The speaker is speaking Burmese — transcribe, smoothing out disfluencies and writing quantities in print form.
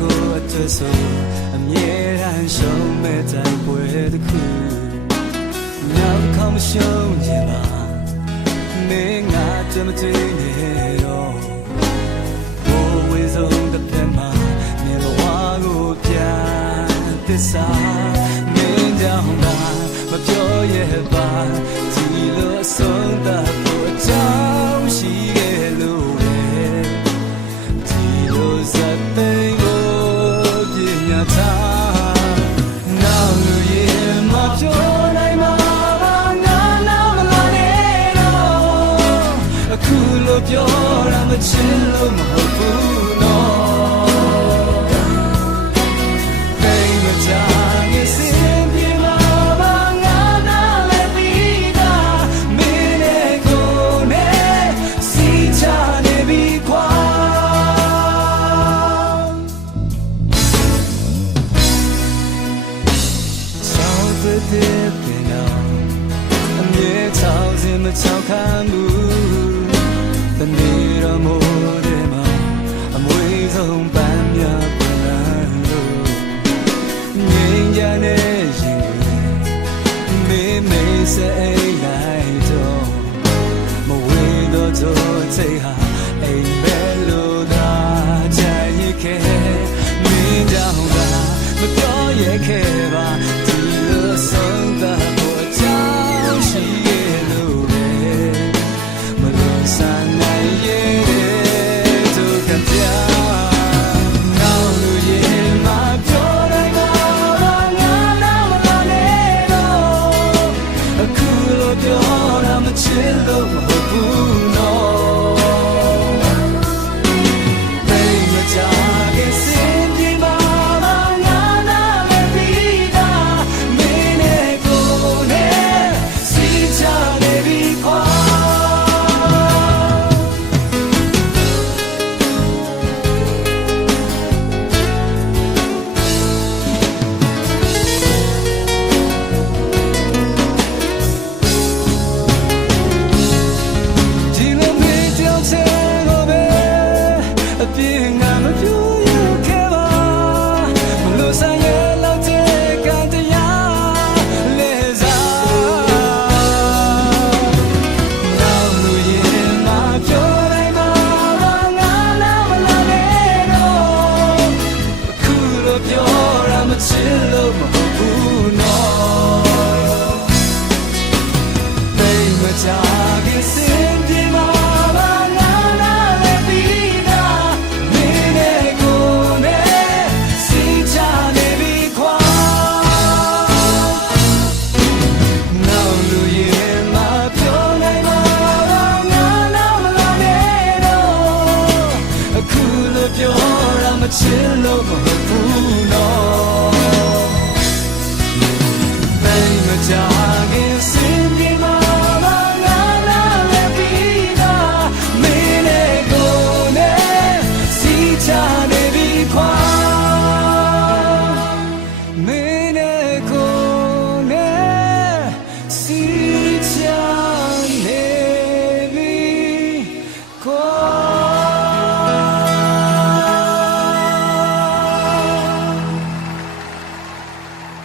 ကိုအတွက်ဆိုအမြဲတမ်းရှုံးမဲ့တိုင်းပွဲတစ်ခုနောက်ခေါမရှုံးခြင်းပါမင်းငါတမတွေ့နေတော့ဘိုးဝေဆုံးတစ်ဖက်မှာမြင်ဘဝကိုပြန်သစ္စာမင်းကြောင့်ပါမပြောရပါဒီလိုအဆုံးသတ်ဖို့အကြောင်းရှိခဲ့လို့ပဲဒီလိုဇတ်သိမ်းပြောရမချင်လို့မဟုတ်ဘူးနော်ပိတ်မကြရဲ့စင်ပြေမှာပါငါနာလည်းပြီးတာမင်းနဲ့ကိုယ်နဲ့စီချနေပြီခွာဆောင်းတဲ့ပင်အောင်အမြဲချောင်းစင်မချောင်းခံဘူးတနေ့တော့မိုးတဲ့မှာအမွေဆုံးပန်းများပလန်လို့ငြိမ်းချမ်းတဲ့ရင်မေးမေးစိတ်လိုက်တော့မဝေးတော့တော့စိတ်ဟာအိမ်ပဲလို့သာချင်ရခဲ့မင်းကြောင့်သာမပြောရခဲ့ပါဒီလိုဆုံးသတ်ဖို့အကြောင်းရှိရဲ့လို့ပဲမလို့ဆန်းချစ်လို့မဟုတ်ဘူးနော်ပိတ်မကြခဲ့စင်ပြေပါငါနာလည်းပြီးတာမင်းနဲ့ကိုယ်နဲ့စီချနေပြီခွာချစ်လို့မဟုတ်ဘူးနော်ပိတ်မကြခင်စင်ပြေမှာပါငါနာလည်းပြီးတာမင်းနဲ့ကိုယ်နဲ့စီချနေပြီခွာနောက်လူရင်မပြောနိုင်ပါငါနာမလာနဲ့တော့အခုလိုပြောရမချစ်လို့မဟုတ်